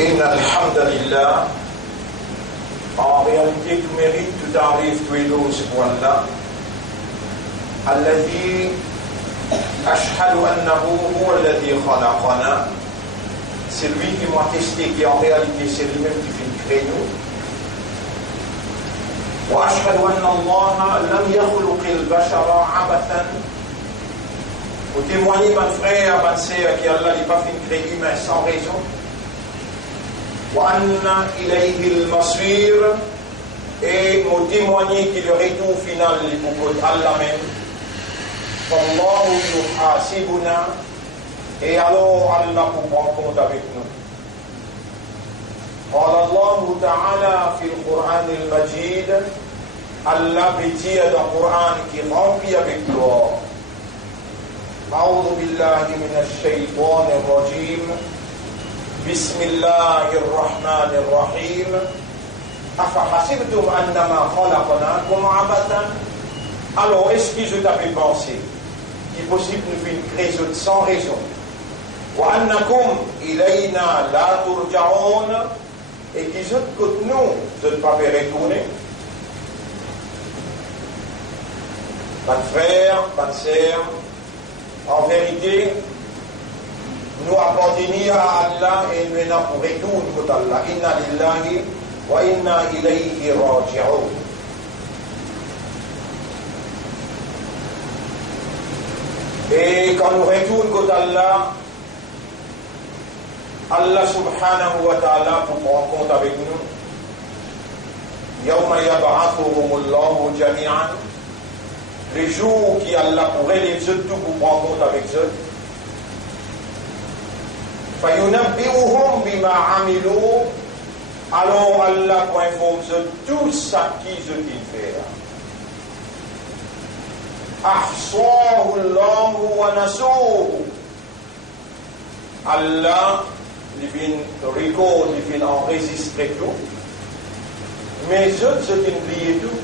إن الحمد لله en réalité tout mérite, tout arrive, tout est loué pour Allah الذي أشهد أنه هو الذي خلقنا, c'est lui qui m'a testé, qui en réalité c'est lui-même qui fait créer nous. وأشهد أن الله لم يخلق البشر عبثا, pour témoigner, mon frère, ma sœur, qu'Allah n'a pas fait créer l'humain sans raison. وأن إليه المصير, et nous témoigner que le retour final est pour Allah même. فالله يحاسبنا, et alors Allah pour prendre compte avec nous. قال الله تعالى في القرآن المجيد, Allah dit dans le Coran qui est rempli avec gloire. أعوذ بالله من الشيطان الرجيم, بسم الله الرحمن الرحيم, أفحسبتم أنما خلقناكم عبثا. Alors, est-ce que je t'avais pensé qu'il est possible de faire une création sans raison? وأنكم إلينا لا ترجعون, et que je que nous, je ne pas faire retourner. Pas de frère, pas de sœur, en vérité, nous appartenons à Allah et nous n'avons pour retour contre Allah. Inna lillahi wa inna ilayhi raji'un. Et quand nous retournons contre Allah, Allah subhanahu wa ta'ala pour prendre compte avec nous. Yawma yab'athuhumullahu jami'an, les jours qui Allah pourrait les eux tout pour prendre compte avec eux. فَيُنَبِّئُهُمْ بِمَا عَمِلُوا, alors Allah informe tout ça qu'ils ont fait. أَحْصَاهُ اللَّهُ وَنَسُوهُ, Allah il vient record, il vient enregistrer tout, mais eux ce qu'ils oublient tout.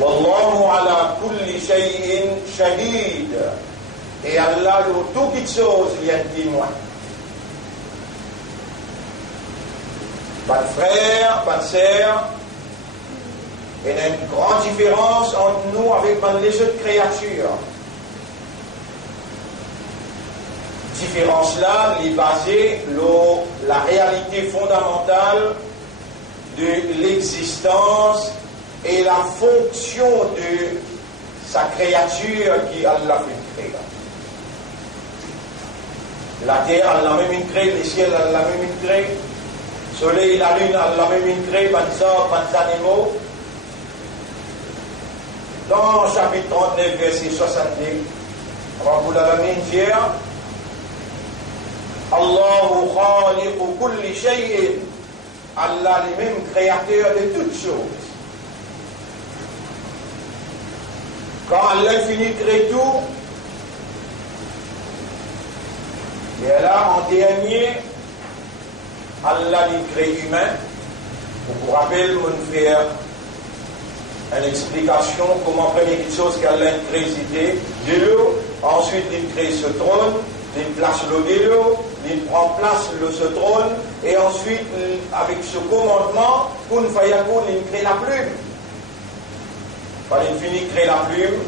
وَاللَّهُ عَلَى كُلِّ شَيْءٍ شَهِيدٌ, et Allah, de toutes choses, il y a un témoin. Pas de frère, pas de sœur. Il y a une grande différence entre nous avec les autres créatures. Différence-là, elle est basée sur la réalité fondamentale de l'existence et la fonction de sa créature qui Allah fait créer. La terre, Allah même créé, les ciels, Allah même créé, le soleil, la lune, Allah même créé, pas de arbres, pas d'animaux. Dans le chapitre 39, verset 62, Rabbul Alamin dit Allahu khaliqu kulli shay'in, Allah est même créateur de toutes choses. Quand Allah finit de créer tout, et là, en dernier, Allah a créé humain. Vous vous rappelez, on fait une explication comment première chose qu'Allah a créé, c'était de l'eau. Ensuite, il crée ce trône, il place l'eau de l'eau, il prend place ce trône, et ensuite, avec ce commandement, Kun Fayakun, il crée la plume. Quand il finit de créer la plume,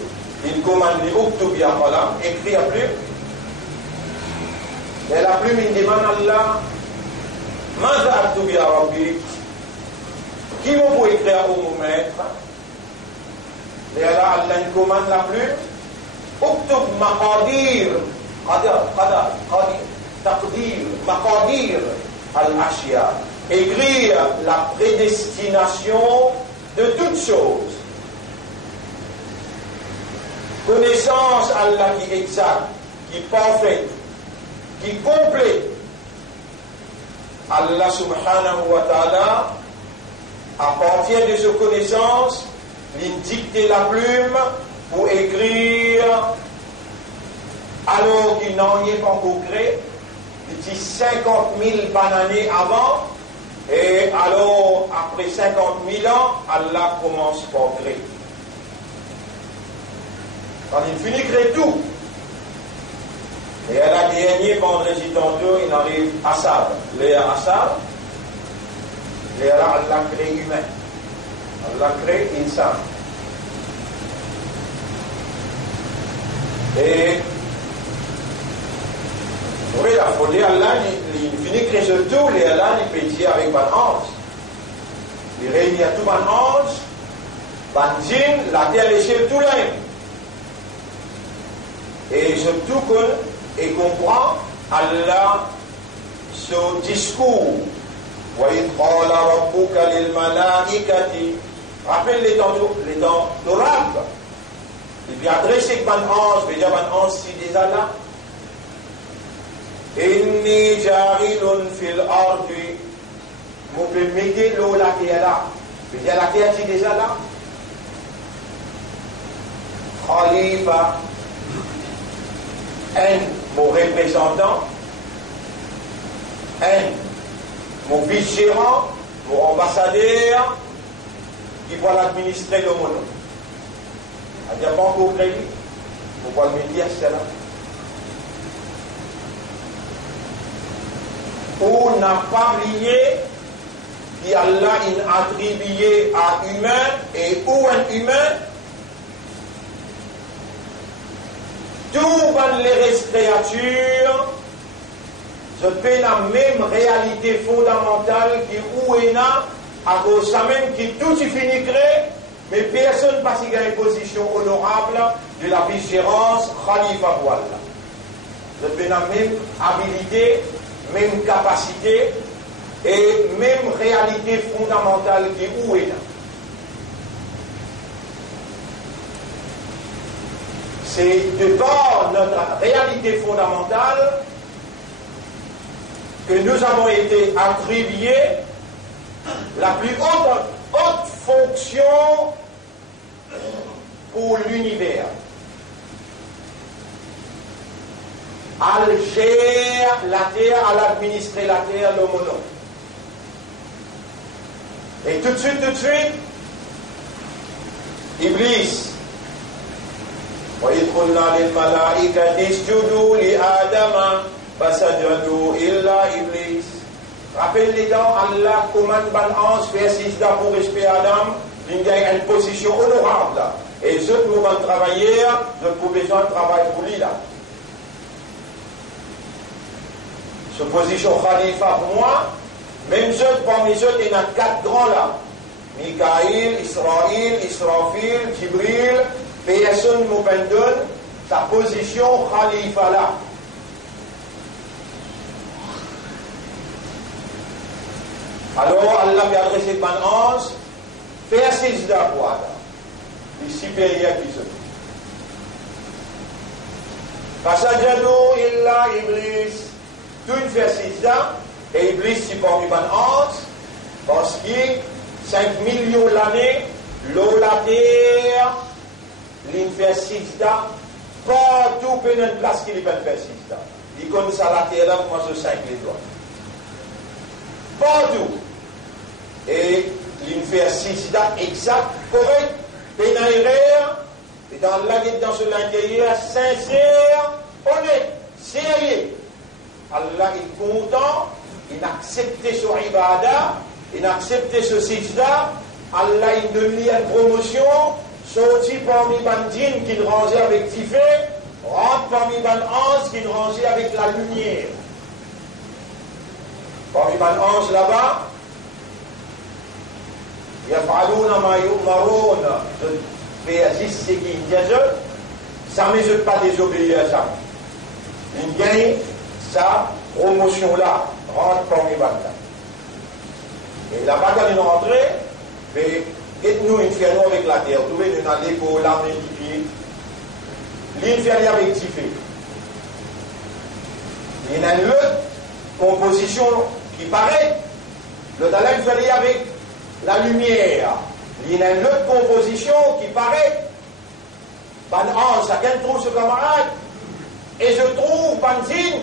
il commande les Uktubia, voilà, écrit la plume. Et la plume, il demande à Allah, Maza Aktubi ya Rabbi, qui vous pouvez écrire pour mon maître? Et là, Allah commande la plume, Uktub Maqadir, Taqdir, Maqadir al-Ashya, écrire la prédestination de toutes choses. Connaissance Allah qui est exacte, qui est parfaite, qui complète. Allah subhanahu wa ta'ala, à partir de cette connaissance, il dicte la plume pour écrire, alors qu'il n'en est pas encore créé, il dit 50 000 années avant, et alors après 50 000 ans, Allah commence par créer. Quand il finit de créer tout, Et à la dernière vendredi tantôt, il arrive Assad. Léa Assad, Léa Allah crée humain. Allah crée insan. Et oui, la folie Allah, il finit que ce tout, les Allah, il peut dire avec un ange. Il réunit à tout un ange, un djinn, la terre l'échelle tout là. Et surtout qu'on comprend Allah ce discours. وَإِذْ قَالَ رَبُّكَ لِلْمَلَائِكَةِ Rappelle les temps d'Orab. Il vient adresser que un ange, il veut dire un ange si des Allah. Inni jarilun fil ardi. Vous pouvez mettre l'eau la terre là. Il veut dire la terre si des Allah. Khalifa. Un, mon représentant. Un, mon vice-gérant, mon ambassadeur, qui va l'administrer le monde. Il n'y a pas encore créé. On va le dire cela. On n'a pas oublié qu'Allah a attribué à humain et où un humain toutes les créatures je fais la même réalité fondamentale qui où est là à cause ça même qui tout y finirait mais personne pas si gagne une position honorable de la vice-gérance Khalifa Boalla. Je fais la même habilité, même capacité et même réalité fondamentale qui où est là. C'est de par notre réalité fondamentale que nous avons été attribués la plus haute fonction pour l'univers. À gérer la terre, à l'administrer la terre, le mono. Et tout de suite, Iblis. وَإِذْ قُلْنَا لِلْمَلَائِكَةِ اسْجُدُوا لِآدَمَ فَسَجَدُوا إِلَّا إِبْلِيسَ. Rappelle les dents, Allah commande ban ange faire sijda pour respect à Adam, il y a une position honorable. Et ceux qui vont travailler, je n'ai besoin de travail pour lui là. Cette position khalifa pour moi, même ceux parmi ceux, il y en a 4 grands là. Mikaïl, Israël, Israfil, Jibril, personne ne donne sa position khalifa là. Alors Allah lui a adressé un ange, faire sijda pour Adam, les supérieurs qui sont. Fasajadu illa Iblis, tout une fait sijda, et Iblis s'y parmi un ange, parce que 5 millions d'années, l'eau, la terre, il fait sijda, partout il y a une place qu'il peut faire sijda. Il connaît ça la terre là, moi je 5 les doigts. Partout. Et il fait sijda exact, correct, pénaïraire, et dans l'intérieur, sincère, honnête, sérieux. Allah est content, il a accepté ce ibadah, il a accepté ce sijda, Allah il donne une promotion, sorti parmi Bandine qui rangeait avec Tifé, rentre parmi Ban-Ange qui rangeait avec la lumière. Parmi Ban-Ange là-bas, يفعلون ما يؤمرون, je réagisse ce qui est Dieu, ça ne me pas désobéir à ça. Il gagne sa promotion-là, rentre parmi Ban-Ange. Et la bataille est rentrée, mais nous infernons avec la terre, nous venons aller pour l'armée du pied, l'infernal avec Tifé. Il y a une autre composition qui paraît, le talent infernal avec la lumière. Il y a une autre composition qui paraît, Ban-Ange, chacun trouve ce camarade, et je trouve Ban-Zine.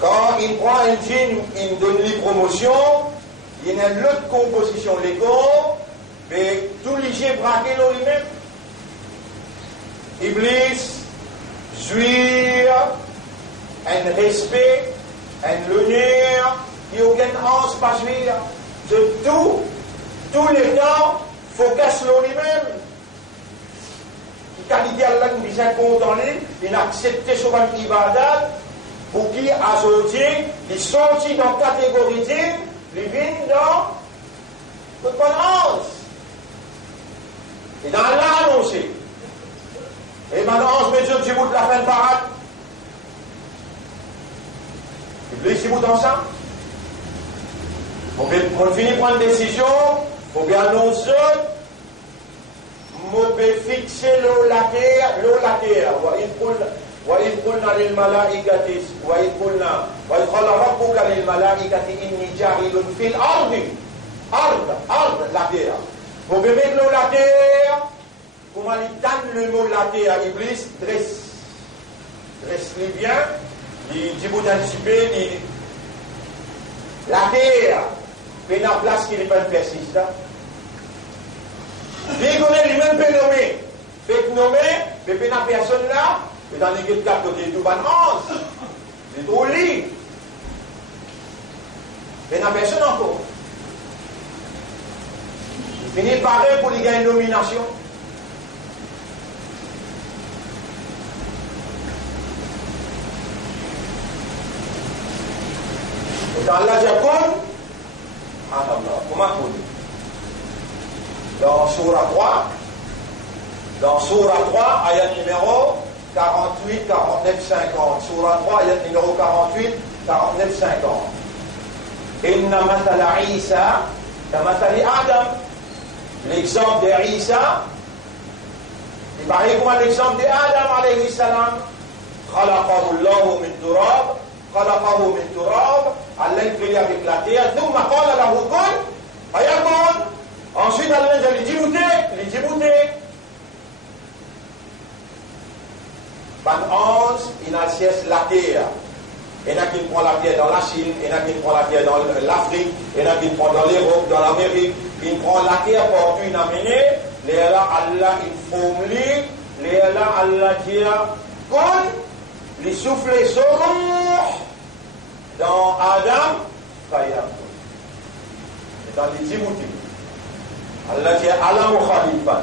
Quand il prend un djinn, il donne les promotions, il y a une autre composition légale, mais tout léger braqué dans lui-même. Iblis, jouir, un respect, un l'honneur, il n'y a aucun ange pas jouir. De tous les temps, il faut qu'elle lui-même. Qui qualité Allah nous dit content lui, il a accepté son ibadat, pour qui aujourd'hui, il sortit dans la catégorie d'île, il vient dans le bon ange. Et dans Allah annoncé. Et maintenant, on se met sur le bout de la fin de parade. Iblis, il bout dans ça. On finit par prendre une décision, on va annoncer, on va fixer l'eau la terre. وإذ قلنا للملائكة وإذ قال ربك للملائكة إني جاعل في الأرض أرض la terre. Vous pouvez mettre l'eau la terre. Comment il donne le mot la terre? Iblis dresse-les bien. Il dit vous anticipez, la terre. Mais dans la place qu'il n'est pas persiste. Il connaît lui-même peut nommer. Fait nommer, mais pas la personne là. Et dans les quatre côtés du ban 11, c'est trop lit. Mais il n'y a personne encore. Il finit par eux pour lui gagner une nomination. Et dans la Jacob, comment on dit? Dans Surah 3, ayat numéro 48, 49, 50. Surah 3, ayat numéro 48, 49, 50. Inna mathala Isa, kamathali Adam. L'exemple de Isa, il paraît comme l'exemple d'Adam alayhi salam. Khalaqahu Allahu min turab, Allah l'a créé avec la terre. Thumma qala lahu kun fayakun. Ensuite, Allah l'a dit bouté. Ban 11, il a cesse la terre. Il y en a qui prend la terre dans la Chine, il y en a qui prend la terre dans l'Afrique, il y en a qui prend dans l'Europe, dans l'Amérique. Il prend la terre pour une amener. Les là, Allah, il formule. Les là, Allah dit, quand il souffle son roux dans Adam, fayakun. Et dans les Djibouti. Allah dit, Allah mukhalifan.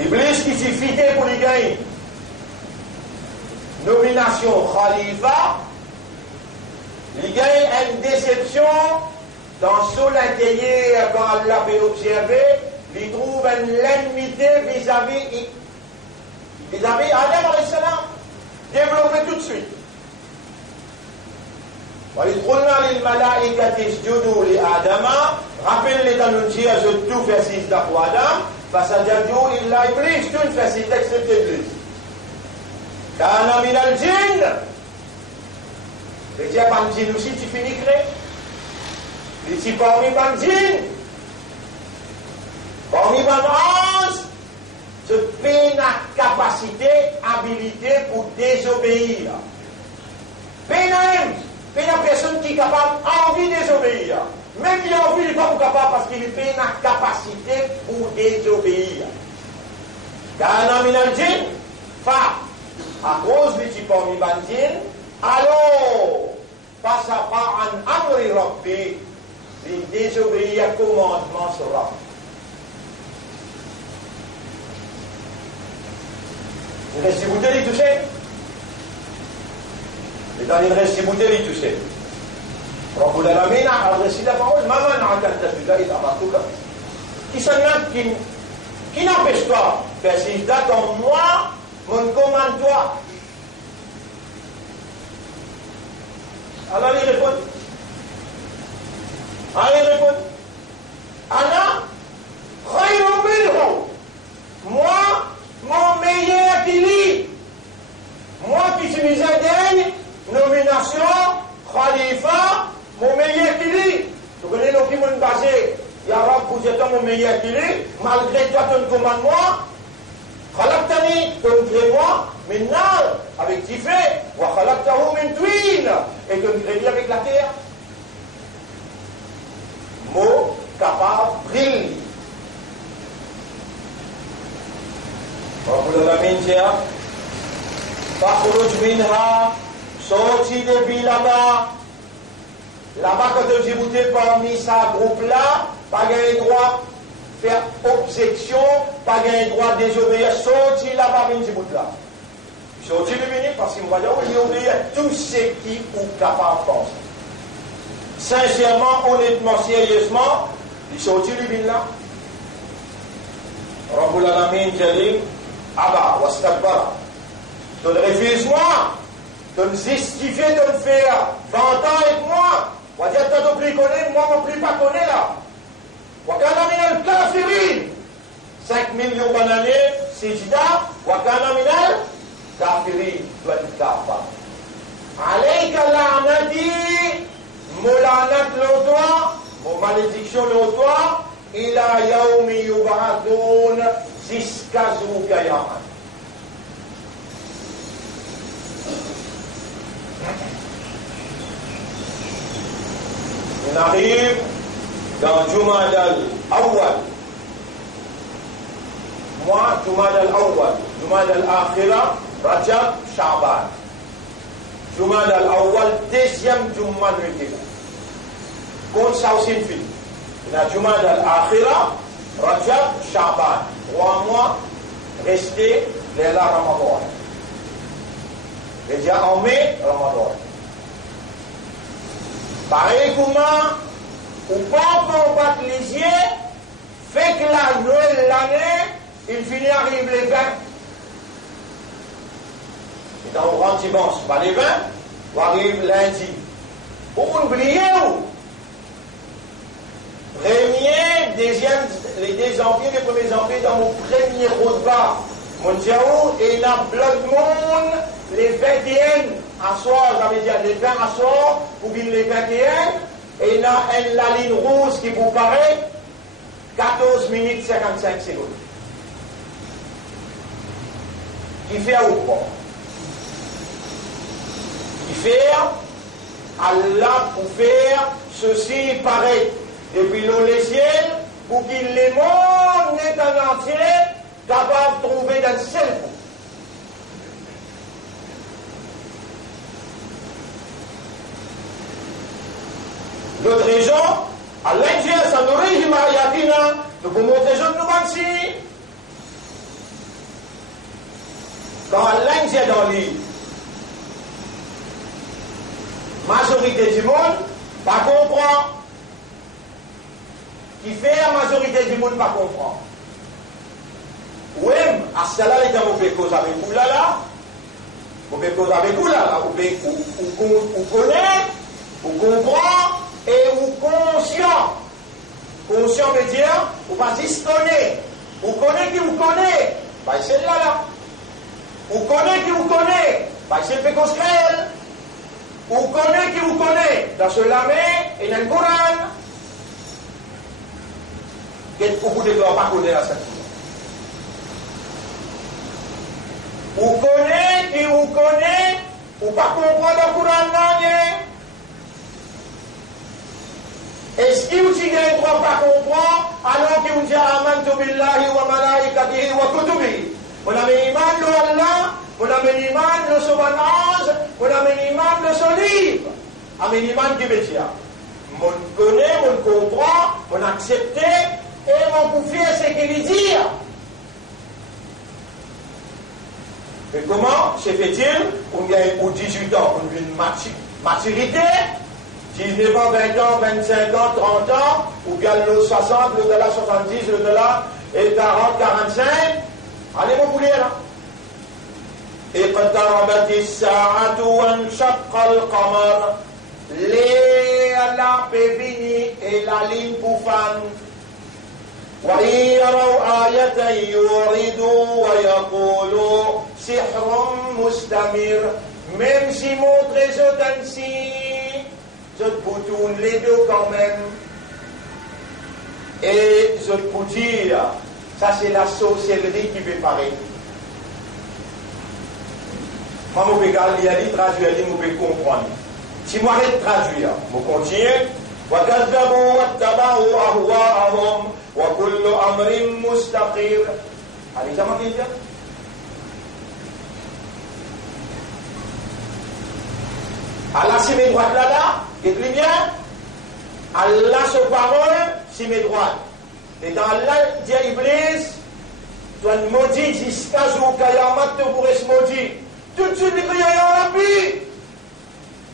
Iblis qui s'est fidé pour les gagner. Nomination Khalifa, il gagne une déception dans son intérieur quand Allah l'avait observé, il trouve une ennemité vis-à-vis Adam alayhi salam, développé tout de suite. وإذ قلنا للملائكة اسجدوا لآدم rappelle les dans le tir je tout fait 6 pour Adam فسجدوا إلا إبليس tout fait 6 excepté Iblis كان من الجن les dieux par le djinn aussi tu finis créé les dieux parmi par le djinn parmi par l'ange tu fais la capacité habilité pour désobéir mais la personne qui est capable envie de désobéir. Même il a envie, il n'est pas capable parce qu'il fait la capacité pour désobéir. Kana minal jinn, à cause du type parmi bandine, alors, passe à pas en amri rabbi, il désobéit à commandement sur Rabbi. Vous restez bouteille tout seul? Et dans une récibouté, il touche. Rabbul Alamin a adressé la parole, maman n'a qu'à t'ajuda et amatouka. Qui n'empêche pas, faire si date en moi, mon commande toi. Alors il répond. Anna, khayrun minhu. Moi, mon meilleur qui lit. Moi qui suis miséricorde, nomination, Khalifa, mon meilleur qui lit. Vous connaissez le qui m'a basé. Ya Rab, vous êtes mon meilleur qui lit. Malgré toi, ton commandement. Khalaqtani, ton crée moi. Maintenant, avec Tifé, wa khalaqtahu min twin. Et ton crée avec la terre. Mot capable, brille. Rabbul Alamin, Fakhruj minha, sorti depuis là-bas. Là-bas, quand je vous dis parmi ça groupe-là, pas gain droit faire objection, pas gain droit désobéir, sorti là-bas, venez bout là. Sorti le ministre, parce qu'il va dire, oui, il obéit à tout ce qui ou capable de penser. Sincèrement, honnêtement, sérieusement, il sorti le ministre là. Rabbul Alamin, Jalim, Abba, Wastakbara. Tu refuse-moi, tu me justifies de me faire 20 ans avec moi. On va dire, tu ne plus connais, moi non plus pas connais là. Wakana minal kafirin. 5 millions d'années, Sijda, Wakana minal kafirin. Tu as dit kafa. Alayka la'nati, molanat l'autoire, mon malédiction l'autoire, ila yaoumi yubahadoun, jusqu'à Zougayaman. On arrive dans Jumad al-Awwal. Moi, Jumad al-Awwal, Jumad al-Akhira, Rajab, Sha'ban. Jumad al-Awwal, deuxième Jumad al-Akhira. Comme ça aussi une fille. Il y a Jumad al-Akhira, Rajab, Sha'ban. 3 mois restés les là Ramadan. Et déjà en mai, Ramadan. Pareil comment, ou pas qu'on batte les yeux, fait que la Noël, l'année, il finit arrive les 20. C'est un grand dimanche, pas les 20, ou arrive lundi. Pour oublier où? Premier, deuxième, les 2 janvier, les 1er janvier, dans mon premier roadbar, mon diao, et il y a blood moon, les 21 à soir, j'avais dit les 20 à soir, ou bien les 21, et il y a la ligne rouge qui vous paraît, 14 minutes 55 secondes. Qui fait ou pas? Qui fait Allah pour faire ceci pareil. Depuis l'eau les ciels, pour qu'il les monde est en entier capable de trouver dans le seul coup. L'autre raison, à l'Indien, ça nous régime à Yatina, nous vous montrer je nous ici. Quand l'Indien dans l'île, majorité du monde, pas comprend. Qui fait la majorité du monde pas comprendre. Oui, à cela, il y a une cause avec vous là, une cause avec vous là, vous connaissez, vous comprenez et vous conscient. Conscient veut dire, vous pas juste connaître. Vous connaissez qui vous connaît, bah c'est là. Vous connaissez qui vous connaît, bah c'est le pécos créel. Vous connaissez qui vous connaît, dans ce lamé et dans le Coran. Beaucoup de gens ne connaissent pas cette chose. Vous connaissez, qui vous connaît, ou pas comprendre le Coran. Est-ce que vous ne pas comprendre alors que vous dites Amantu billahi wa malaikatihi wa kutubihi? On a mis l'iman de Allah, on a mis l'iman de son ange, on a mis l'iman de son livre. On a mis l'iman qui veut dire. On connaît, on comprend, on accepte. Et mon bouffier, c'est qu'il dit. Et comment se fait-il? On gagne pour 18 ans, on a une maturité, 19 ans, 20 ans, 25 ans, 30 ans, ou bien le 60, le dollar 70, le dollar et 40, 45. Allez, mon boulier là. اقتربت الساعة وانشق القمر لي la bébini et la ligne boufane. وإن يروا آية يوردوا ويقولوا سحر مستمر. Même si montrent les autres ainsi, je boutoune les deux quand même. Et je peux dire, ça c'est la sorcellerie qui fait pareil. Moi, je peux traduire, je peux comprendre. Si moi je traduire, je continue. وكذبوا واتبعوا أهواءهم وكل أمر مستقير. Allez, ça m'a dit. Allah, si mes droites là, et puis bien, Allah, sa parole, si mes droites. Et dans Allah, dit à Iblis, tu as maudit jusqu'à ce que Kayamat te pourrait se maudire. Tout de suite, il dit, ya Rabbi,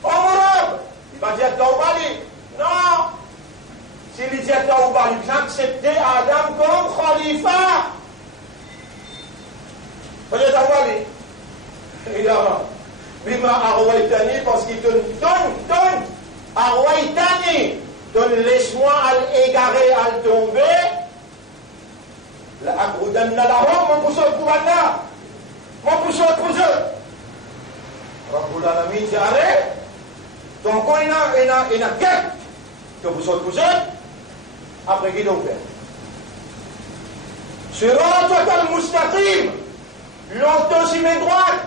oh mon Rab, il va dire, Taoubali. Non, s'il dit, Taoubali, j'ai accepté Adam comme Khalifa. Vous voyez, Taoubali. Il a Bima Arwaitani, parce qu'il donne, Arwaitani, donne laisse-moi à l'égarer, à le tomber. La Akroudanna la Rome, mon pousseur Kouana, mon pousseur Kouzeur. Rabbul Alamin dit, allez, donc il y a quête que vous êtes Kouzeur, après qui l'ont fait. Sur l'autre, le Mustaqim, l'autre, c'est mes droites.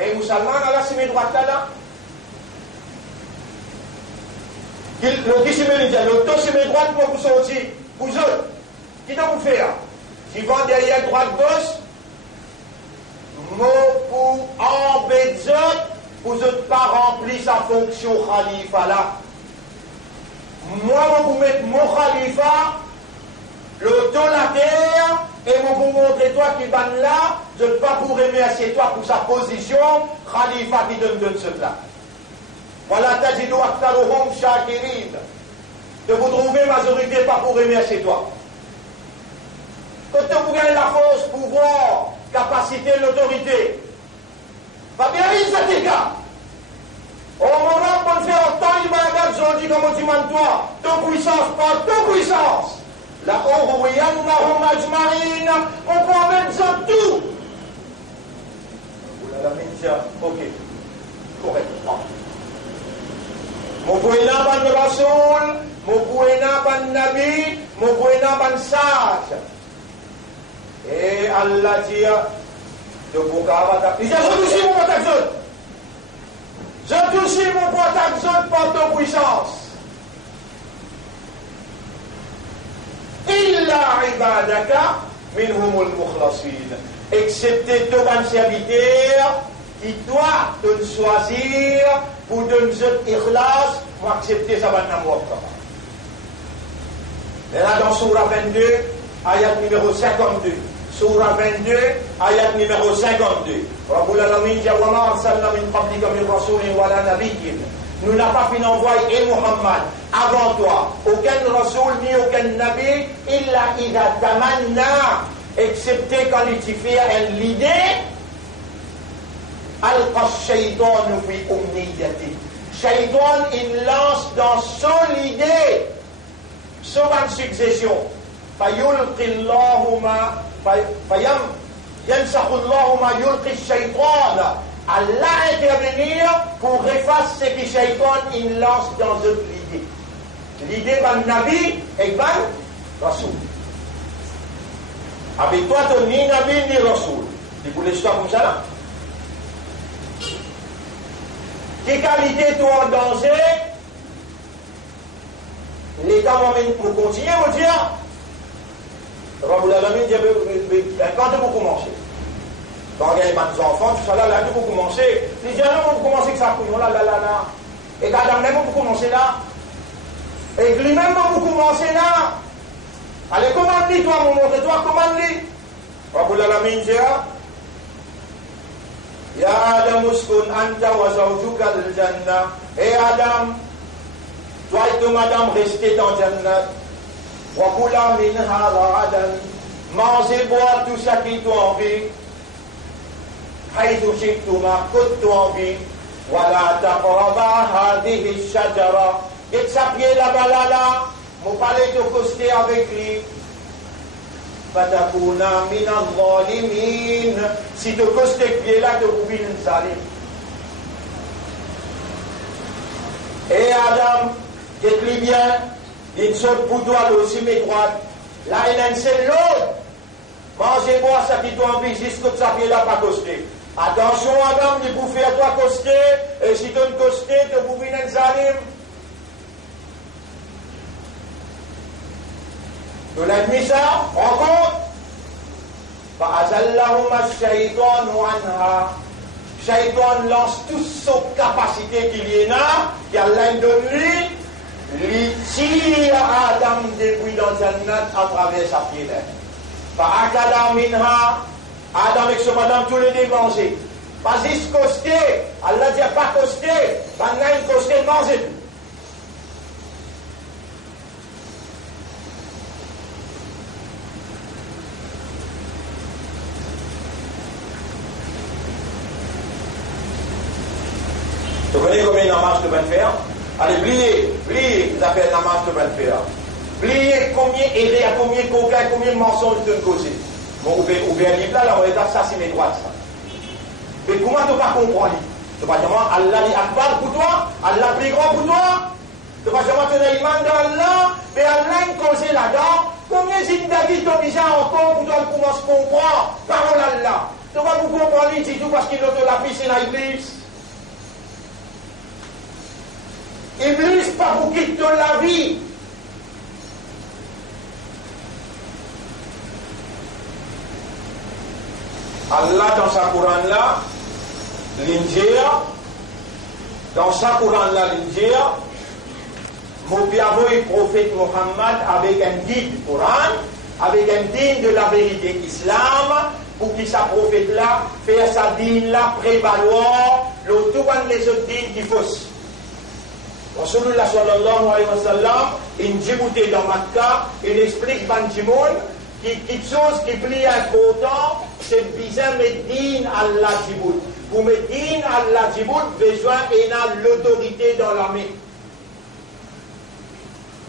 Et musulman, Allah, c'est mes droites là. L'autre, c'est mes droites. L'autre, c'est mes droites pour vous sortir. Vous autres, qui doit vous faire? Qui vont derrière droite-gauche, pour embêter, vous n'êtes pas rempli sa fonction khalifa là. Moi, je vous mettre mon khalifa, le dos la terre, et je vous montrer toi qui va là, je ne pas pour remercier toi pour sa position, khalifa qui donne ce là. Voilà, tajidu aktaruhum shakirin. De vous trouver majorité pas pour remercier toi. Quand vous gagnez la force, pouvoir, capacité, l'autorité, va bien y ça des gars. Au moment où on fait autant, il va y avoir dit comme tu demandes toi, ton puissance, pas ton puissance. La Oruyanahum Ajmarine, on peut mettre ça tout. Vous l'avez dit, ok, correct. Mon pouena ban Rasoul, mon pouena ban Nabi, mon pouena ban Sage. Et Allah dit de Boukavata. Il dit, je touche mon protection. Je touche mon protection par ton puissance. Illa ibadaka minhumul mukhlasin. Excepté ton bon serviteur qui doit te choisir pour donner ce ikhlas pour accepter sa bonne amour. Et là dans Surah 22, ayat numéro 52. Surah 22, ayat numéro 52. Rabbul Alamin dit wa ma arsalna min qablika min rasulin wala nabiyyin. Nous n'avons pas fait d'envoyer Muhammad avant toi. Aucun rasoul ni aucun nabi, illa idha tamanna, excepté quand il fait l'idée, alqa shaytan fi umniyati. Shaytan, il lance dans son idée, son succession. فيلقي الله ما ينسخ الله ما يلقي الشيطان. Allah intervenir pour effacer ce que Shaitan il lance dans notre idée. L'idée ban Nabi et ban Rasoul. Avec toi, tu ni Nabi ni Rasoul. Tu voulais l'histoire comme ça là? Quelle qualité tu en danger? Les gars vont continuer à me dire. Rabbul Alamin dit, quand vous commencez, quand il y a des enfants, tout ça là, là, vous commencez, les gens vont commencer que ça couille, là, là, là, là. Et quand même vous commencez là, et lui-même vous commencez là. Allez, commande-lui, toi, mon montre, toi, commande-lui. Rabbul Alamin dit, Ya Adam uskun anta wa zawjuka al-jannah. Et Adam, toi et ton madame, restez dans Jannah. وَكُلَا مِنْهَا رَغَدًا. Mangez, boire tout ça qui t'ont envie. حَيْثُ شِئْتُمَا كُنْتُ envie. وَلَا تَقْرَبَا هَذِهِ الشَّجَرَةَ. Et que ça pied là-bas là, mon palais te costé avec lui. فَتَكُونَا مِنَ الظَّالِمِينَ. Si te costé pied là, te pouvez une salim. Et Adam, dites-lui bien. Il saute pour toi aussi mes droites. Là, il a une seule l'autre. Mangez, boire, ça qui doit envie, jusqu'au ça pied là, pas costé. Attention, Adam, de bouffer à toi costé, et si tu ne costé, tu bouffes une zalim. Tu l'as mis ça, en compte. فَأَزَلَّهُمَا الشَّيْطَانُ عَنْهَا. Shaitan lance toutes ses capacités qu'il y en a, qu'Allah donne lui, il tire Adam depuis dans Jannat à travers sa pied. Fa'akala minha, Adam avec ce madame tous les deux manger. Pas juste coster, Allah dit pas coster, maintenant coster, manger. Tu connais combien de marche de faire? Allez, pliez, vous appelez la marche de faire. Pliez combien, aider à combien de coquins, combien de mensonges de causer. Bon, ouvert un livre là, on va dire ça, c'est mes droits, ça. Mais comment tu ne pas comprendre? Tu ne vas pas dire, Allah est akbar pour toi, Allah est plus grand pour toi. Tu ne vas pas dire, tu as l'iman d'Allah, mais Allah est causé là-dedans. Combien d'Indagi t'ont mis encore pour toi commencer à comprendre? Parole Allah. Tu ne vas pas comprendre, il dit tout parce qu'il a la piscine à l'église. Iblis pas pour quitter la vie. Allah dans sa Coran là, l'Injil, dans sa Coran là, l'Injil, Mobiavoy prophète Mohammed avec un guide Coran, avec un digne de la vérité islam, pour qu'il sa prophète là, faire sa digne là, prévaloir, le tout les autres dignes qui faussent. Rasulullah sallallahu alayhi wa sallam, il Djibouti dans Makkah, il explique Banjimoun, quelque chose qui est plus important, c'est bizarre Medine Allah Djibout. Pour Medine Allah Djibout, besoin de l'autorité dans l'armée.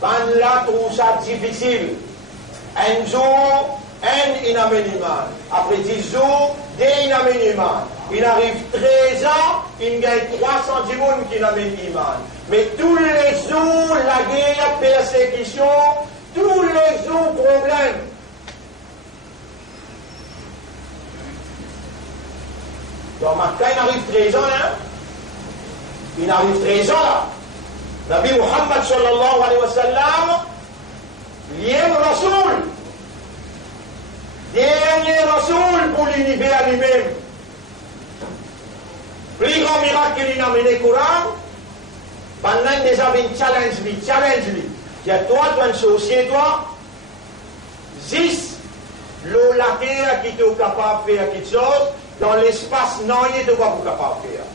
Ban là trouve ça difficile. Un jour, un inameniman. Après 10 jours, des inameniman. Il arrive 13 ans, il gagne 300 djimoun qui n'amènent iman. Mais tous les jours, la guerre, persécution, tous les jours, problème. Dans Makkah, il arrive 13 ans, hein? Il arrive 13 ans, là. Nabi Muhammad sallallahu alayhi wa sallam, lié Rasoul. Dernier Rasoul pour l'univers lui-même. Plus grand miracle qu'il a amené le Coran, pendant déjà une challenge lui. Il y a toi, tu es associé, toi, 10, l'eau, la terre qui est capable de faire quelque chose, dans l'espace, non, il n'est pas capable de faire.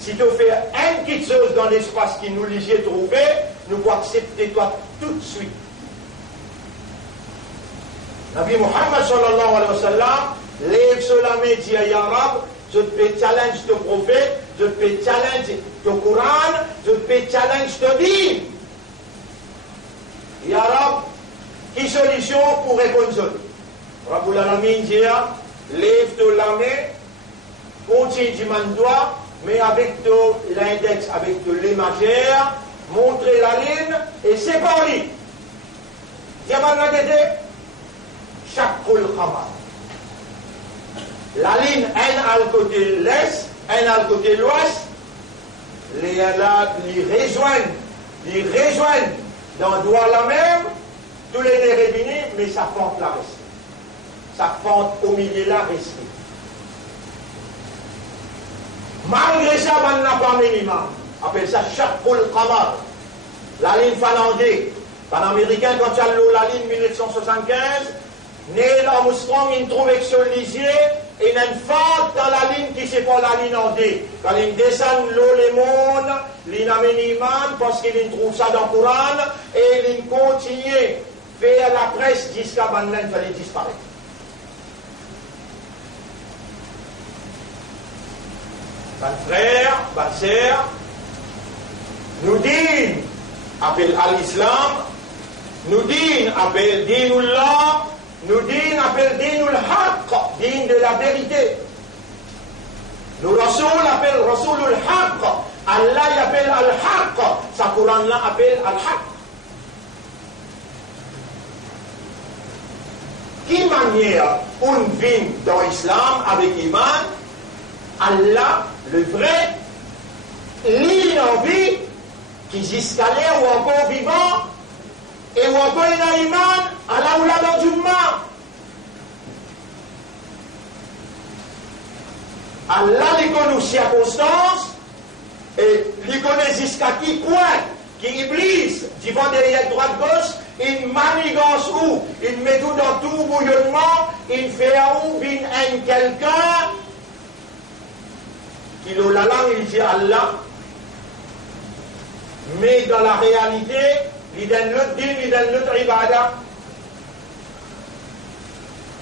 Si tu fais une petite chose dans l'espace qui nous l'y trouvé, nous pouvons accepter toi tout de suite. Nabi Muhammad sallallahu alayhi wa sallam, lève sur la main, dit à Yarab, je te peux challenge ton prophète, je te peux challenge ton Coran, je te peux challenge ton dîme. Yarab, quelle solution pour répondre ça? Rabbul Alamin dit, lève ton la main, continue du doigt, mais avec l'index, avec l'émagère, montrez la ligne et séparez. Diamant la dédé, chaque col khamar. La ligne, un à le côté l'est, un à le côté l'ouest, les rejoignent dans le doigt la même, tous les deux réunis, mais ça fente la reste. Ça fente au milieu là, reste. Malgré ça, on n'a pas minimum. Appelle ça Shaqul Qamar. La ligne finlandaise. Pan-américain, quand il y a la ligne 1975, Neil Armstrong, il trouve que sur le lisier, il y a une fente dans la ligne qui c'est pas la ligne en D. Quand il descend l'eau, les mondes, il amène Iman, parce qu'il trouve ça dans le Coran, et il continue à faire la presse jusqu'à maintenant, il fallait disparaître. Mes frères, mes sœurs, nous disons, appel à l'islam, nous disons, appel dinullah, nous disons, appel dinul haqq, din de la vérité. Nous Rasoul appelle Rasoulul haqq, Allah y appelle al-haqq, sa Coran là appelle al-haqq. Qui manière on vient dans l'islam avec iman, Allah, le vrai, l'inenvie, qui jusqu'à l'air ou encore vivant, et ou encore une iman, Allah ou la dans du mal. Allah les connaît aux circonstances, et les connaît jusqu'à qui point, qui Iblis, devant derrière droite-gauche, il manigance où, il met tout dans tout bouillonnement, il fait où, bin un quelqu'un, qui dans la langue, il dit Allah, mais dans la réalité, il donne l'autre din, il donne l'autre ibadah.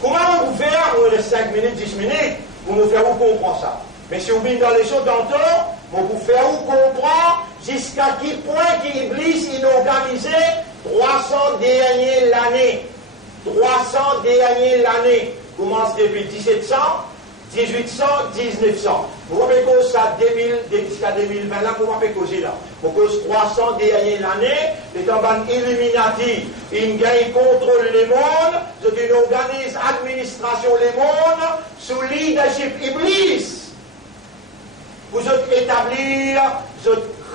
Comment vous faire, vous restez 5 minutes, 10 minutes, vous nous faire où comprendre ça. Mais si vous venez dans les choses d'antan, vous faire où comprendre jusqu'à qui point qui Iblis il organisé 300 derniers l'année. 300 derniers l'année. Commence depuis 1700, 1800, 1900. Vous avez cause ça jusqu'à 2020 là, vous avez causé là. Vous cause 300 derniers l'année, les campagnes Illuminati, ils gagnent contrôle les mondes, ils organisent administration les mondes sous leadership Iblis. Vous établir, je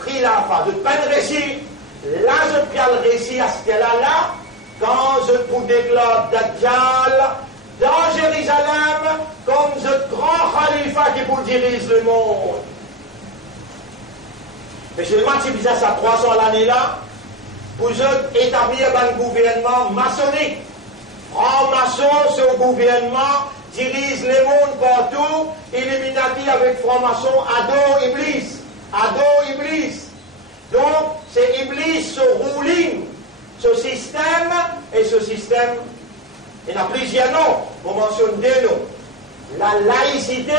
khilafa, de pas de récit. Là, je prends le récit à ce qu'elle-là, quand je vous déclare Dajjal dans Jérusalem, comme ce grand khalifa qui vous dirige le monde. Mais je multiplie ça 300 l'année-là, vous établir un gouvernement maçonnique. Franc-maçon, ce gouvernement dirige le monde partout, Illuminati avec franc-maçon, ado Iblis. Ado Iblis. Donc, c'est Iblis, ce ruling, ce système, et ce système, il y en a plusieurs noms, on mentionne deux noms. La laïcité,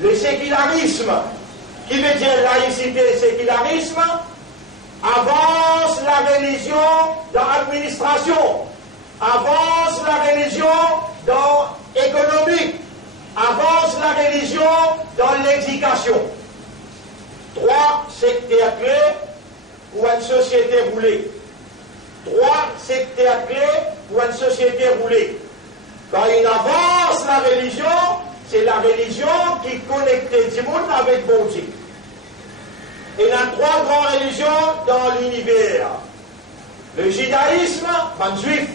le sécularisme. Qui veut dire laïcité et sécularisme? Avance la religion dans l'administration, avance la religion dans l'économie, avance la religion dans l'éducation. 3 secteurs clés pour une société roulée. 3 secteurs clés pour une société roulée. Quand il avance la religion, c'est la religion qui connecte du monde avec bon Dieu. Il y a 3 grandes religions dans l'univers. Le judaïsme, ban juif.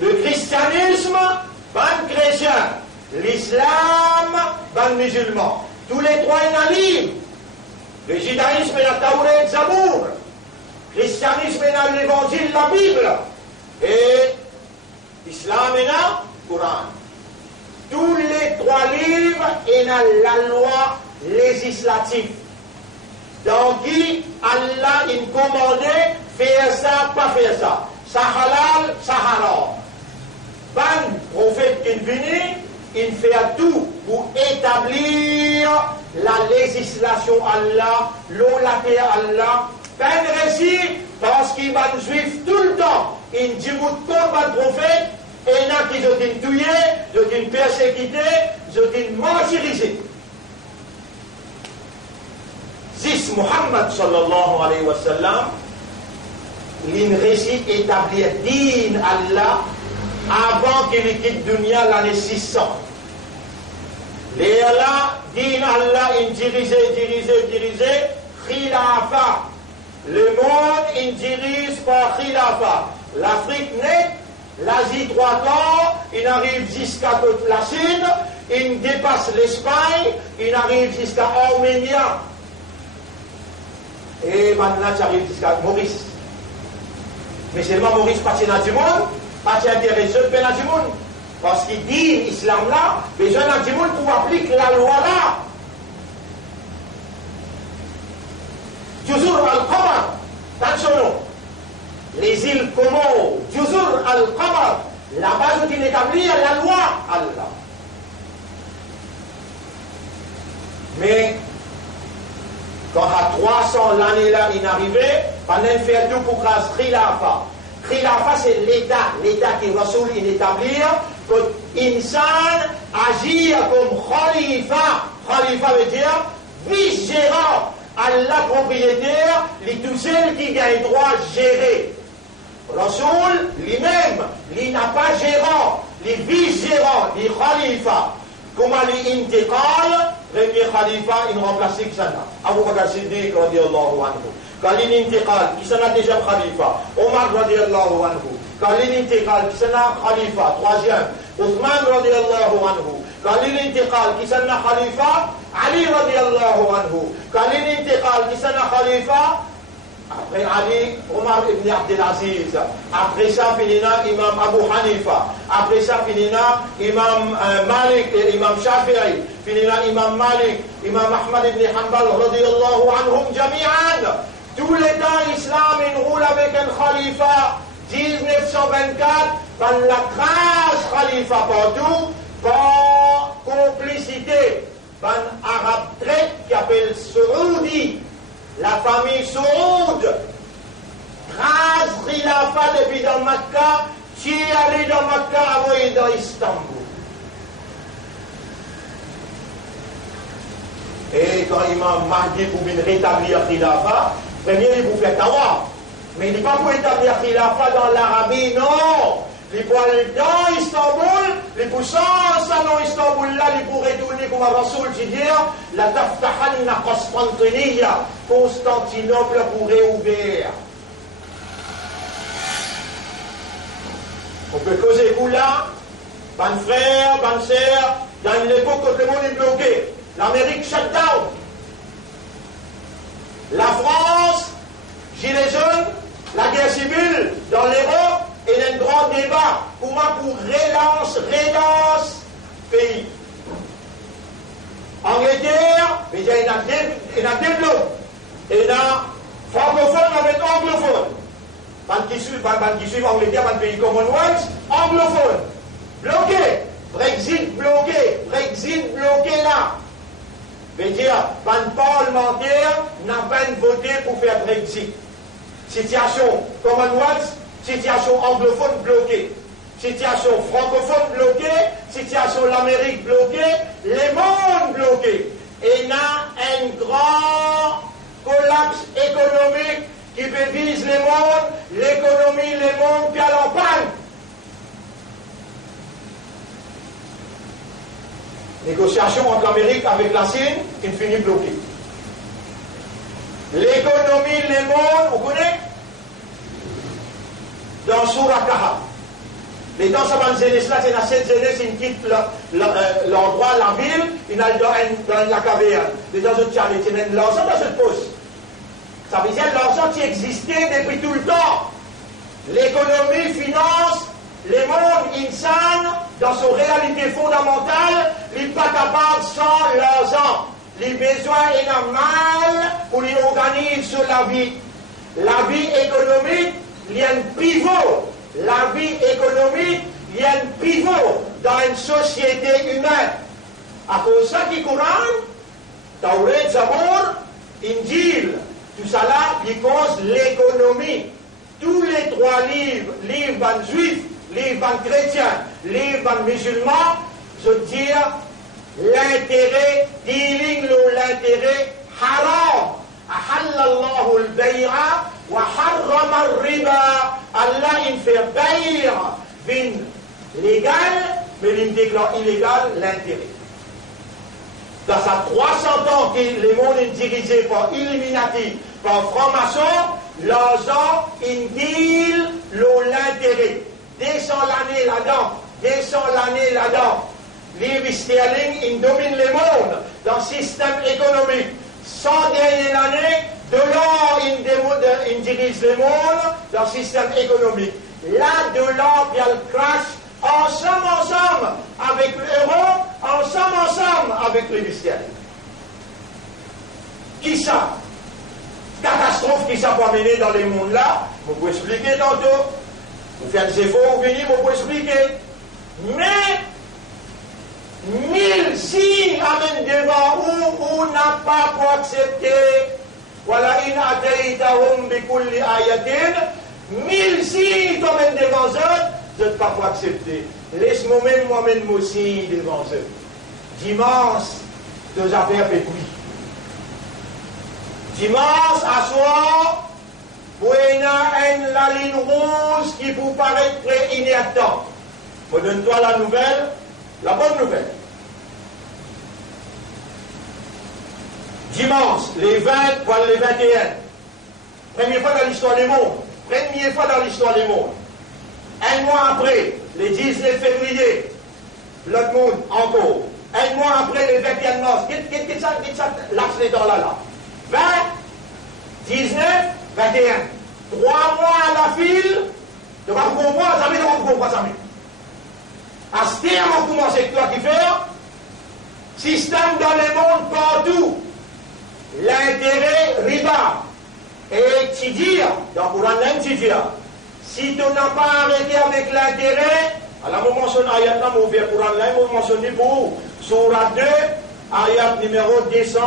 Le christianisme, ban chrétien. L'islam, ban musulman. Tous les 3 sont libre. Le judaïsme est la Taurat Zabour. Le christianisme est l'évangile, la Bible. Et l'islam est le Coran. Tous les 3 livres sont la loi législative. Dans qui Allah il commandait faire ça, pas faire ça. Ça halal, ça haram. Ban prophète qui est venu, il fait tout pour établir la législation Allah, l'eau la terre Allah. Ben récit, parce qu'il va juif tout le temps. Il dit comme un prophète, et il y en a qui sont tués, qui sont persécutés, qui sont martyrisés. Si Muhammad sallallahu alayhi wa sallam, il récite établir din Allah avant qu'il quitte dunya l'année 600. Et là, din Allah, il dirigeait, khilafa. Le monde, il dirige par khilafa. L'Afrique nette, l'Asie 3 quarts, il arrive jusqu'à toute la Chine, il dépasse l'Espagne, il arrive jusqu'à Arménie. Et maintenant, ça arrive jusqu'à Maurice. Mais seulement Maurice pas dans du monde, pas intéressé de dans du monde. Parce qu'il dit l'islam là, besoin dans du monde pour appliquer la loi là. Toujours Al-Qamar, attention, les îles Comores, toujours Al-Qamar, la base qui établit la loi Allah. Mais quand à 300 l'année là, il arrivait, pendant faire tout pour grâce Khilafa. Khilafa, c'est l'État qui Rasoul il établit, que l'insan agit comme Khalifa. Khalifa veut dire vice-gérant. Allah propriétaire, les tout seul qui gagne droit gérer. Rasoul, lui-même, il n'a pas gérant, les vice-gérants, les Khalifa. Comment les intiqal, les Khalifa, ils remplacent qui ça là. Abu Bakr Siddiq, radiallahu anhu. Quand il intiqal, qui ça a déjà Khalifa. Omar, radiallahu anhu. Quand il intiqal, qui ça a Khalifa, 3e. Othman, radiallahu anhu. قال الانتقال كسنا خليفة علي رضي الله عنه قال الانتقال كسنا خليفة après Ali, Omar ibn Abdelaziz. Après ça, finina Imam Abu Hanifa. Après ça, finina Imam Malik et Imam Shafi'i. Finina Imam Malik, Imam Ahmad ibn Hanbal, radiyallahu anhum jami'an. Tous les temps, l'islam, il roule avec un khalifa. 1924, par la grâce khalifa partout, par complicité, par arabe grec qui appelle Saoudi. La famille Saoud, grâce khilafa depuis dans Makkah, qui est allé dans Makkah avant et dans Istanbul. Et quand Imam Mahdi pouvait rétablir khilafa, premier il pouvait faire tawaf. Mais il n'est pas pour établir khilafa dans l'Arabie, non. Il pour aller dans Istanbul, il pour sans dans Istanbul là, il pour retourner comme un Rasoul qui dit la taftahanna Constantiniya, Constantinople pourrait ouvrir. On peut causer vous là, ban frère, ban sœur, dans une époque où le monde est bloqué. L'Amérique shut down. La France, gilets jaunes, la guerre civile dans l'Europe. Et un grand débat, comment pour relance pays. Angleterre, mais il y a un développement. Et il y a francophone avec anglophone. Quand qui suivent Angleterre, dans le pays Commonwealth, anglophone. Bloqué. Brexit bloqué là. Veut dire, le parlementaire n'a pas voté pour faire Brexit. Situation Commonwealth, situation anglophone bloquée, situation francophone bloquée, situation l'Amérique bloquée, les mondes bloqués. Et il y a un grand collapse économique qui pévise les mondes, l'économie, les mondes qui allent en panne. Négociation entre l'Amérique avec la Chine qui finit bloquée. L'économie, les mondes, vous connaissez? Dans Surah Kahf. Mais dans cette jeunesse-là, c'est dans cette jeunesse, il quitte l'endroit, la ville, il a dans la caverne. Les gens qui ont l'argent dans cette poste. Ça veut dire l'argent qui existait depuis tout le temps. L'économie, finance, les mondes, insan, dans son réalité fondamentale, il n'est pas capable sans l'argent. Les besoins et la mal pour les organiser sur la vie. La vie économique, il y a un pivot. La vie économique, il y a un pivot dans une société humaine. À cause de ça qui Coran, Tauret, Zabour, Injil, tout ça là, il cause l'économie. Tous les trois livres ban juifs, livres ban chrétiens, livres ban musulmans, je veux dire, l'intérêt, dealing l'intérêt haram. Ahallallahu al-bay'a wa harrama al-riba. Allah il fait bay'a bin légal, mais il déclare illégal l'intérêt. Dans sa 300 ans que le monde est dirigé par Illuminati, par franc-maçon, l'argent il deal l'intérêt. 200 l'année là-dedans. Livre sterling, il domine le monde dans le système économique. 100 dernières années, dollar, il dirige le monde dans le système économique. Là, dollar, il y a le crash, ensemble avec l'euro, ensemble avec le sterling. Qui ça? Catastrophe qui ça peut amener dans les mondes là, vous pouvez expliquer tantôt. Vous faites des efforts, vous venez, vous pouvez expliquer. Mais 1000 signes amènent devant où n'a pas pour accepter. Voilà, in ataytahum bi kulli ayatin. 1000 signes t'amènent devant eux, je ne pas pour accepter. Laisse-moi même moi-même aussi devant eux. Dimanche, deux affaires pétries. Dimanche, à soir, vous avez la ligne rouge qui vous paraît très inértante. Je donne-toi la nouvelle. La bonne nouvelle. Dimanche, les 20, voilà les 21. Première fois dans l'histoire du monde. Un mois après, le 19 février, Blood Moon, encore. un mois après le 20e noce. Qu'est-ce que ça lâche les temps là 20, 19, 21. 3 mois à la file, tu vas comprendre, ça va comprendre ça. À ce terme, on commence avec toi qui fait système dans le monde partout. L'intérêt riba. Et tu dis, dans le Coran même, tu dis, si tu n'as pas arrêté avec l'intérêt, alors on mentionne ayat là, on vient Coran là, on mentionne pour Surah 2, ayat numéro 200,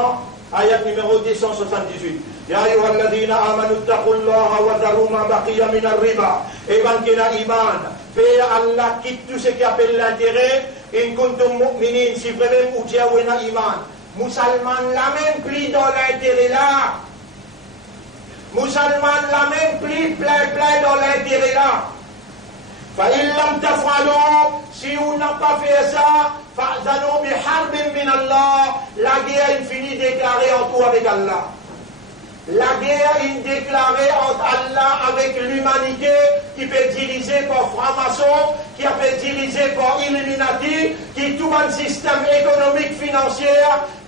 ayat numéro 278. Ya ayyuhalladhina amanu taqullaha wa dharu ma baqiya min ar-riba. Et ben qui a iman, paix Allah quitte tout ce qui appelle l'intérêt, in kuntum mu'minin, si vraiment ou dia ou na iman. Musulman la même pris dans l'intérêt là. Musulman la même pris plein dans l'intérêt là. فإن لم تفعلوا si on n'a pas fait ça, فأذنوا بحرب من الله. La guerre infinie déclarée en tout avec Allah. La guerre est déclarée entre Allah avec l'humanité qui peut être dirigée par franc-maçon, qui peut être dirigée par Illuminati, qui tout un système économique financier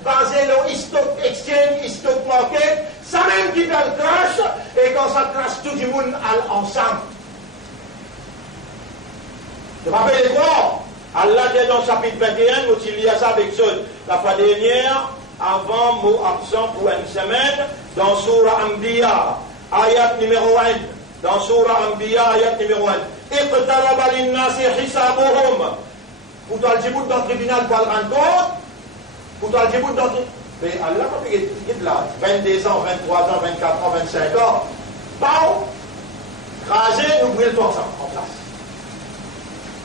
basé sur le stock exchange, stock market, ça même qui fait le crash, et quand ça crash, tout le monde ensemble. Tu te rappelles quoi? Allah dit dans le chapitre 21, il y a ça avec ceux la fois dernière, avant mot absent pour une semaine, dans Surah Anbiya, ayat numéro 1. Dans Surah Anbiya, ayat numéro 1. Iqtaraba linnasi hisabuhum. Pour toi, le djibout dans le tribunal pour le rendre compte. Pour toi, le djibout dans le. Mais Allah, quand tu es là, 22 ans, 23 ans, 24 ans, 25 ans, pao, crasé, nous brûlons tout ensemble, en place.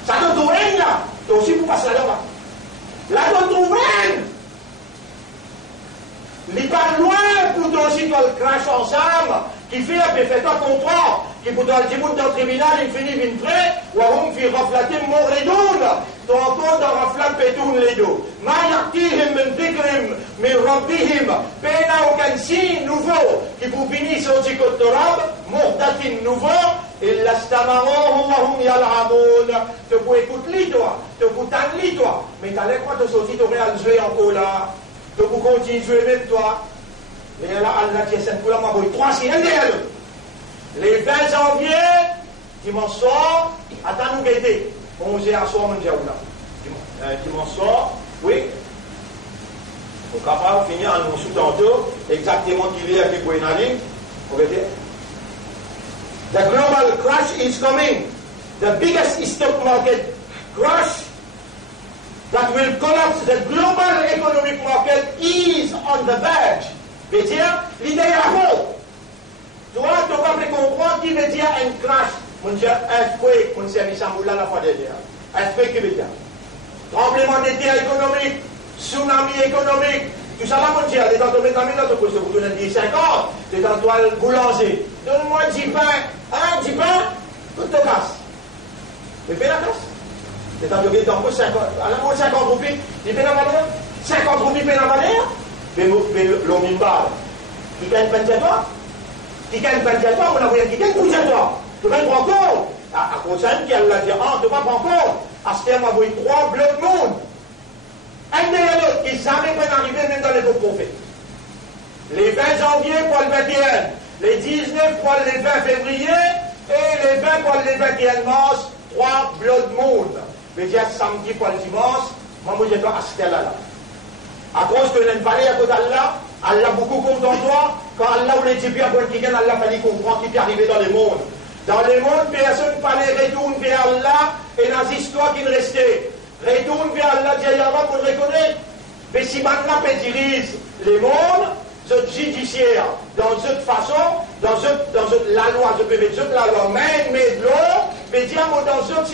Ça te trouve là. Toi aussi, vous passez là-bas. Là, tu trouves. Il n'est pas loin pour toi aussi, toi, le crash ensemble, qui fait, fait-toi comprendre, qui pour toi, le djibout dans le tribunal, il finit une près, ou à vous, fait reflater mon redoun, ton compte dans reflate pétoun les deux. Ma yaktihim min dhikrim, min rabbihim, pena aucun signe nouveau, qui pour finir son djikot torab, mordatin nouveau, et l'astamarohum wa hum yal'amoun. Tu peux écouter toi, tu peux t'enlever toi, mais t'as l'air quoi de sortir, tu aurais à jouer encore là. Tu peux continuer à jouer même toi. Mais là, Allah dit, c'est pour la main, 3 signes derrière eux. Les 20 janvier, dimanche soir, attends nous guetter. On j'ai un soir, mon Dieu, là. Dimanche soir, oui. Au capable, finir en nous sous-tantôt, exactement qui est avec Gwenali. Vous voyez? The global crash is coming. The biggest stock market crash that will collapse the global economic market is on the verge. Veut dire, l'idée est à haut. Toi, tu vas pas comprendre qui veut dire un crash. Mon Dieu, earthquake, mon service à Moula la fois dernière. Earthquake qui veut dire. Tremblement de terre économique, tsunami économique. Tout ça là, mon Dieu, les dans mes amis, là, tu peux vous donner 10, 50, les dans toile boulanger. Donne-moi 10 pains, 10 pains, tout te casse. Mais fais la casse. C'est un degré d'emploi 50, à la fois 50 roupies, il fait la valeur, 50 roupies fait la valeur, mais l'homme il parle. Qui gagne 27 ans, qui gagne 27 ans, on a voulu qui gagne 27 ans. Tu vas prendre compte. À cause de ça, qui a dit, ah, tu vas prendre compte. À ce terme, on a voulu 3 bleus de monde. Un derrière l'autre, qui jamais peuvent arriver même dans les autres prophètes. Les 20 janvier pour le 21, les 19 pour les 20 février, et les 20 pour les 21 mars, 3 bleus de monde. Mais dire samedi pour le dimanche, moi je dois acheter là. À cause que l'on parlait à côté d'Allah, Allah beaucoup compte en toi, quand Allah voulait dire bien qui vient, Allah fallait comprendre qui peut arriver dans le monde. Dans le monde, personne ne fallait retourner vers Allah et dans l'histoire qui ne restait. Retourne vers Allah, dit Allah pour le reconnaître. Mais si maintenant on dirige le monde, ce judiciaire, dans cette façon, dans la loi, je peux mettre la loi, mais de l'eau, mais dire dans ce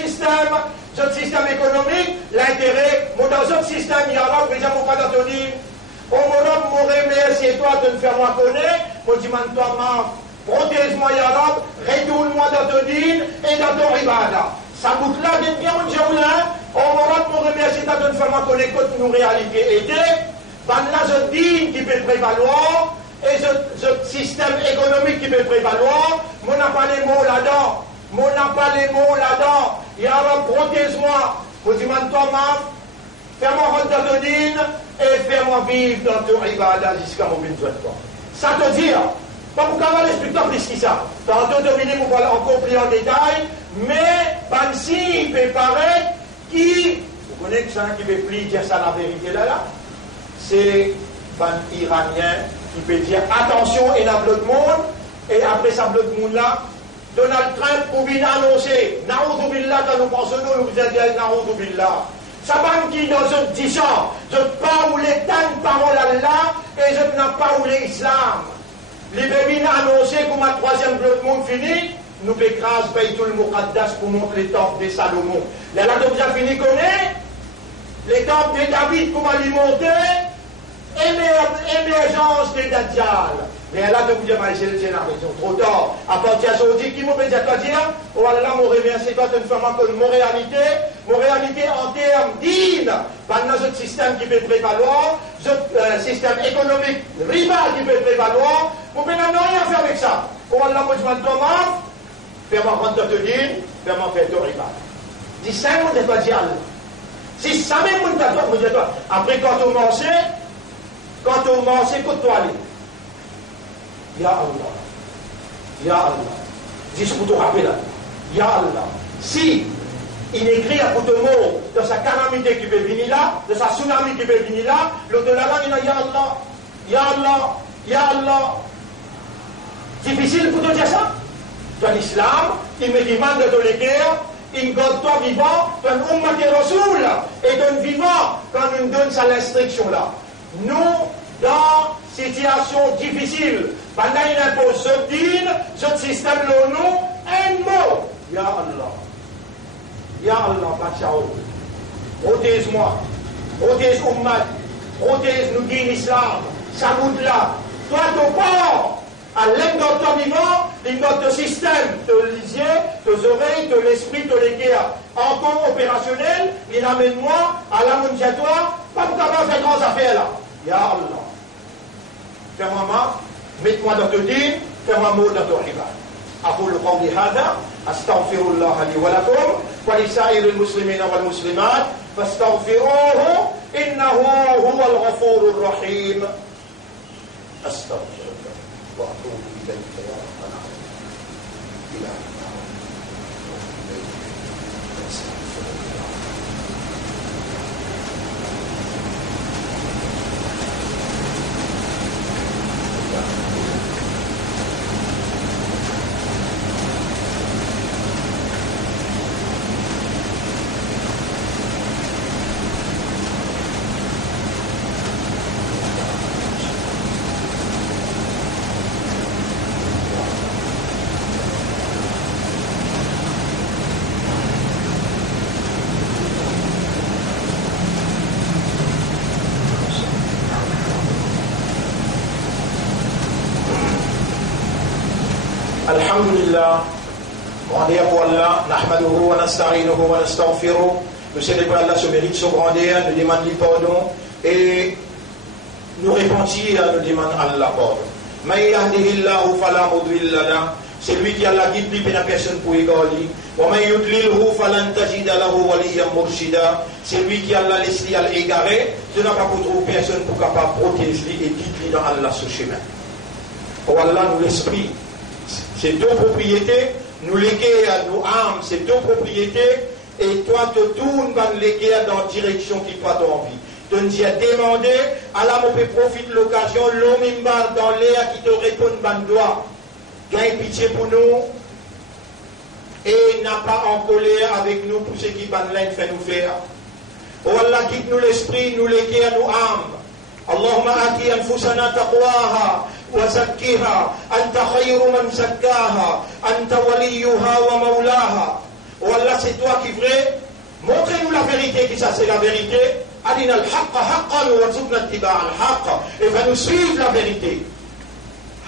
système économique, l'intérêt, dans ce système, il y a là, mais dire, mon pas d'entendre, on m'aurait remercié toi de me faire moi connaître, moi je demande toi, protège-moi, ya Rab, retourne-moi dans ton dîne et dans ton ribada. Ça boucle là, dit bien, mon Dieu, on m'aurait remercié toi de me faire moi connaître que nos réalités étaient. Là, je dis qui peut prévaloir, et ce système économique qui peut prévaloir, on n'a pas les mots là-dedans. On n'a pas les mots là-dedans. Ya Rab, protège-moi. Je demande toi, fais-moi rentrer dans ton dîne et fais-moi vivre dans ton ibadah jusqu'à mon besoin de toi. Ça te dit, pas pour qu'on va l'expliquer plus que ça. Tantôt, terminé, vous voilà encore plus en détail, mais, ben si, il peut paraître qui, vous connaissez que ça qui peut plus dire ça la vérité là, c'est ben Iranien qui peut dire attention, il y a bloc monde, et après ça, bloc monde là, Donald Trump pour venir annoncer, Naoudou Billah, quand nous pensons, nous vous avez dit Naoudou Billah. Ça va qui dans ce 10 ans, je ne pas où les tannes parole à Allah et je n'ai pas où l'islam. Les bébés annoncé que ma troisième bloc monde fini, nous écrasons Baytul Muqaddas pour montrer les temples des Salomon. Là, donc, vous avez fini connaître les temples de David, comment les monter, émergence des Dajjal. Mais là, de vous dire, c'est la raison, trop tard. À partir de ce qui m'a dit à dire, oh là, mon réveil, c'est toi, une femme comme mon réalité en termes d'île, par notre système qui peut prévaloir, notre système économique rival qui peut prévaloir, vous pouvez rien faire avec ça. Oh là, moi, je m'en demande, fais-moi rentrer te dire, fais-moi faire ton rival. Dis ça, moi, je dois dire Allah. Si ça même, moi, je dois dire, après, quand on mange, côte-toi, Ya Allah, Ya Allah, dis pour te rappeler là, Ya Allah, si il écrit à tout le monde de sa calamité qui peut venir là, de sa tsunami qui peut venir là, l'au-delà là, il a Ya Allah, Ya Allah, Ya Allah. Difficile pour te dire ça? Dans l'islam, il me demande de les guerres, il garde toi vivant, d'un ummat et rasoul, et d'un vivant, quand il nous donne sa restriction là. Nous, dans situation difficile, pendant qu'il impose ce dîne, ce système, le nom, un mot. Ya Allah. Ya Allah, Bachao. Protège-moi. Protège Ummat. Protège nous dîne l'islam. Ça bout là. Toi, ton corps, à l'aide de ton vivant, notre système, te lisier, tes oreilles, te l'esprit, te l'équerre, encore opérationnel, il amène-moi à la mondiatoire, pas pour qu'avoir fait grandes affaires là. Ya Allah. Fais-moi ma, mets-moi dans ton dîne, fais-moi mot dans ton rival. أقول قولي هذا أستغفر الله لي ولكم ولسائر المسلمين والمسلمات فاستغفروه إنه هو الغفور الرحيم أستغفر الله وأتوب إليك يا ربنا إلهي الحمد لله grandeur pour Allah نحمده ونستعينه ونستغفره nous célébrons Allah ce mérite son grandeur nous demandons pardon et nous repentir nous demandons Allah pardon من يهده الله فلا مضل له c'est lui qui a la guide plus personne pour égaler ومن يضلله فلن تجد له وليا مرشدا c'est lui qui a la laissé à l'égarer tu n'as pas pour trouver personne pour capable protéger et guider dans Allah ce chemin oh Allah nous l'esprit c'est deux propriétés, nous léguer à nos âmes, c'est deux propriétés, et toi te tournes dans léguer dans la direction qui toi t'as envie. Tu nous as demandé, Allah me profite de l'occasion, l'homme dans l'air qui te répond ban doigt. Gagne pitié pour nous, et n'a pas en colère avec nous pour ce qui ban l'aine fait nous faire. Oh Allah, quitte-nous l'esprit, nous léguer à nos âmes. Allahumma ati anfusana taqwaha وزكها أنت خير من زكاها أنت وليها ومولاها Oh Allah, c'est toi qui vrai. Montrez-nous la vérité, qui ça c'est la vérité. Adina al-haqqa haqqan wa warzuqna ittiba'a al-haqq. Et va nous suivre la vérité.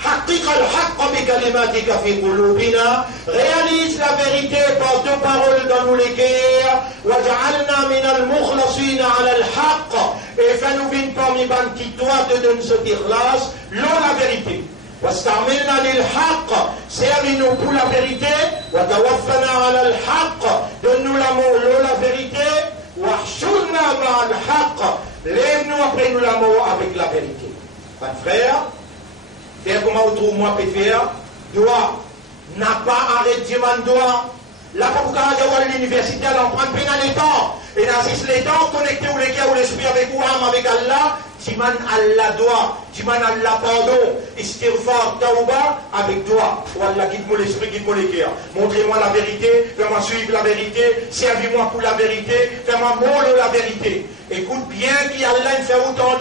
حقق الحق بكلماتك في قلوبنا. Réalise la vérité par deux paroles dans nos léguères. وجعلنا من المخلصين على الحق. Et fais-nous venir parmi ban qui toi te donne ce ikhlas, l'eau la vérité. واستعملنا للحق. Servis-nous pour la vérité. وتوفنا على الحق. Donne-nous l'amour, l'eau la vérité. واحشرنا Lève-nous après nous la mort avec la vérité. Mon frère, faire comment vous trouvez moi faire, doit, n'a pas arrêté mon doigt. La Papouka de l'université, elle en prend plein de temps. Et dans les temps, connecté ou les gars ou l'esprit avec vous, avec Allah, Timan Allah doit, Timan Allah pardon, Istighfar Tauba avec doigt. Wallah, guide-moi l'esprit, guide-moi les cœurs. Montrez-moi la vérité, fais-moi suivre la vérité, servis-moi pour la vérité, fais-moi moller la vérité. Écoute bien qui Allah fait autant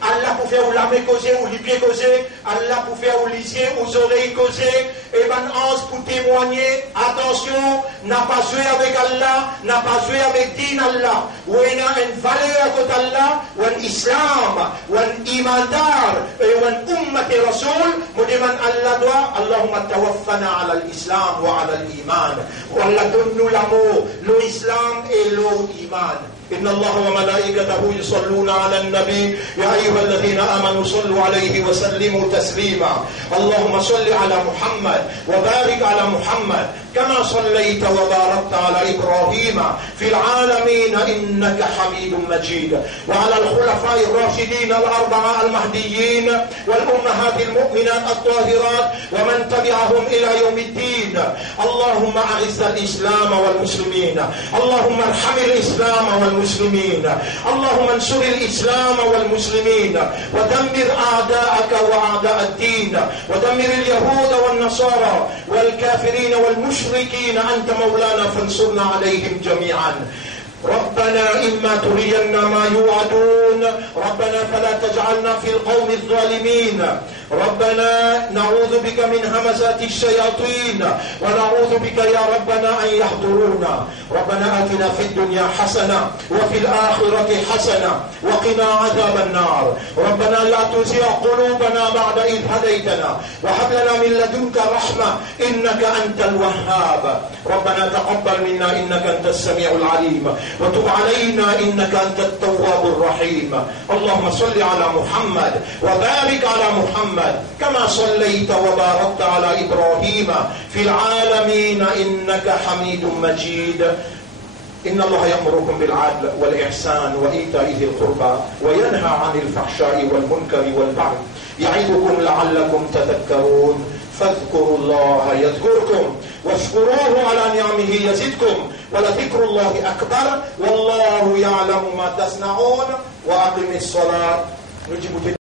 Allah pour faire ou la main causer ou les pieds causer, Allah pour faire ou les yeux, aux oreilles causer, et ben ange pour témoigner, attention, n'a pas joué avec Allah, n'a pas joué avec din Allah, ou il a une valeur à côté Allah, ou un islam, ou un imandar, ou un ummat et rasoul, nous demandons Allah doit, Allahumma tawaffana ala l'islam wa ala l'iman, ou Allah donne-nous l'amour, l'islam et l'iman. إن الله وملائكته يصلون على النبي يا أيها الذين آمنوا صلوا عليه وسلموا تسليما اللهم صل على محمد وبارك على محمد كما صليت وباركت على إبراهيم في العالمين إنك حميد مجيد وعلى الخلفاء الراشدين الأربعة المهديين والأمهات المؤمنات الطاهرات ومن تبعهم إلى يوم الدين اللهم أعز الإسلام والمسلمين اللهم ارحم الإسلام والمسلمين اللهم انصر الإسلام والمسلمين ودمر أعداءك وأعداء الدين ودمر اليهود والنصارى والكافرين والمشركين أنت مولانا فانصرنا عليهم جميعا ربنا إما ترينا ما يوعدون ربنا فلا تجعلنا في القوم الظالمين ربنا نعوذ بك من همزات الشياطين ونعوذ بك يا ربنا أن يحضرونا ربنا آتنا في الدنيا حسنة وفي الآخرة حسنة وقنا عذاب النار ربنا لا تزغ قلوبنا بعد إذ هديتنا وهب لنا من لدنك رحمة إنك أنت الوهاب ربنا تقبل منا إنك أنت السميع العليم وتب علينا إنك أنت التواب الرحيم اللهم صل على محمد وبارك على محمد كما صليت وباركت على إبراهيم في العالمين إنك حميد مجيد إن الله يأمركم بالعدل والإحسان وإيتاء ذي القربى وينهى عن الفحشاء والمنكر والبغي يعظكم لعلكم تذكرون فاذكروا الله يذكركم واشكروه على نعمه يزدكم ولذكر الله أكبر والله يعلم ما تصنعون وأقم الصلاة